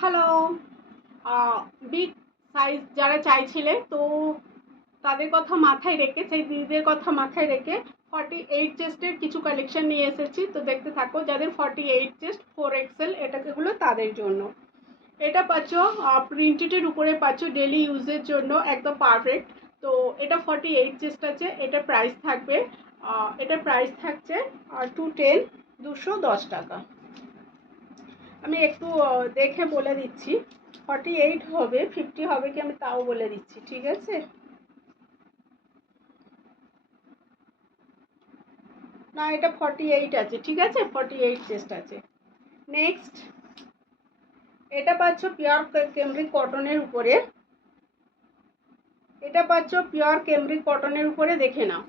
Hello, big size যারা চাইছিলে তো তাদের কথা মাথায় রেখে, সেই দিদিদের কথা মাথায় রেখে 48 চেস্টের কিছু কালেকশন নিয়ে এসেছি। তো দেখতে থাকো। যাদের 48 চেস্ট 4XL এগুলো তাদের জন্য। এটা পাচ্ছ প্রিন্টেডের উপরে পাচ্ছ, ডেলি ইউজের জন্য একদম পারফেক্ট। তো এটা 48 চেস্ট আছে। এটা প্রাইস থাকছে 210 টাকা। আমি একটু দেখে বলে দিচ্ছি। 48 হবে, 50 হবে কি আমি তাও বলে দিচ্ছি, ঠিক আছে? না, এটা 48 আছে, ঠিক আছে? 48 চেস্ট আছে। নেক্সট, এটা পাচ্ছ পিওর ক্যামরিক কটনের উপরে। দেখে নাও।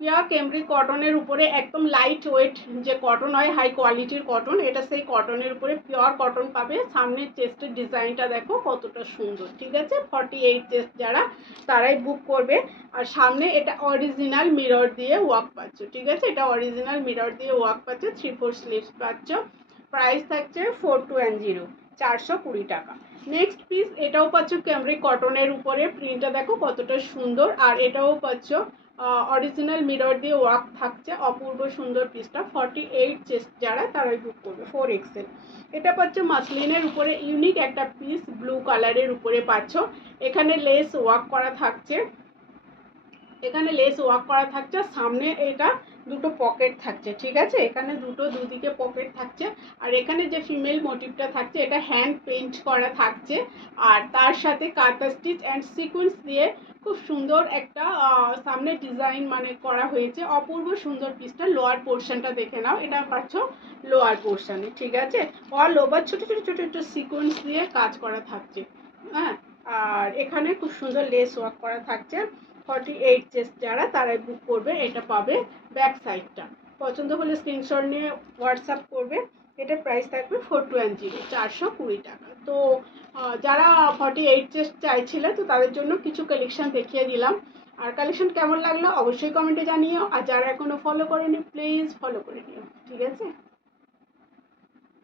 পিওর ক্যামরিক কটনের উপরে একদম লাইট ওয়েট যে কটন হয়, হাই কোয়ালিটির কটন, এটা সেই কটনের উপরে পিওর কটন পাবে। সামনের চেস্টের ডিজাইনটা দেখো কতটা সুন্দর, ঠিক আছে? 48 চেস্ট যারা, তারাই বুক করবে। আর সামনে এটা অরিজিনাল মিরর দিয়ে ওয়ার্ক পাচ্ছ, ঠিক আছে? এটা অরিজিনাল মিরর দিয়ে ওয়ার্ক পাচ্ছ। 3/4 স্লিভস পাচ্ছ। প্রাইস থাকছে 4210, 420 টাকা। নেক্সট পিস, এটাও পাচ্ছ ক্যামরিক কটনের উপরে। প্রিন্টটা দেখো কতটা সুন্দর। আর এটাও পাচ্ছ অরিজিনাল মিরর দিয়ে ওয়ার্ক থাকছে। অপূর্ব সুন্দর পিসটা। 48 চেস্ট যারা, তারাই বুক করবে। 4XL। এটা পাচ্ছ মাসলিনের উপরে ইউনিক একটা পিস, ব্লু কালারের উপরে পাচ্ছ। এখানে লেস ওয়ার্ক করা থাকছে। সামনে এটা দুটো পকেট থাকছে, ঠিক আছে? এখানে দুদিকে পকেট থাকছে। আর এখানে যে ফিমেল মোটিভটা থাকছে, এটা হ্যান্ড পেইন্ট করা থাকছে। আর তার সাথে কাঁথা স্টিচ অ্যান্ড সিকোয়েন্স দিয়ে খুব সুন্দর একটা সামনে ডিজাইন মানে করা হয়েছে। অপূর্ব সুন্দর পিসটা। লোয়ার পোর্শনটা দেখে নাও। এটা পাচ্ছ লোয়ার পোর্শনে, ঠিক আছে? অল ওভার ছোট ছোট ছোট ছোট সিকোয়েন্স দিয়ে কাজ করা থাকছে। হ্যাঁ, আর এখানে খুব সুন্দর লেস ওয়ার্ক করা থাকছে। 48 চেস্ট যারা, তারাই বুক করবে। এটা পাবে ব্যাক সাইডটা। পছন্দ হলে স্ক্রিনশট নিয়ে হোয়াটসঅ্যাপ করবে। এটার প্রাইস থাকবে 4210, 420 টাকা। তো যারা 48 চেস্ট চাইছিলে, তো তাদের জন্য কিছু কালেকশন দেখিয়ে দিলাম। আর কালেকশন কেমন লাগলো অবশ্যই কমেন্টে জানিও। আর যারা এখনো ফলো করেনি, প্লিজ ফলো করে নিও, ঠিক আছে?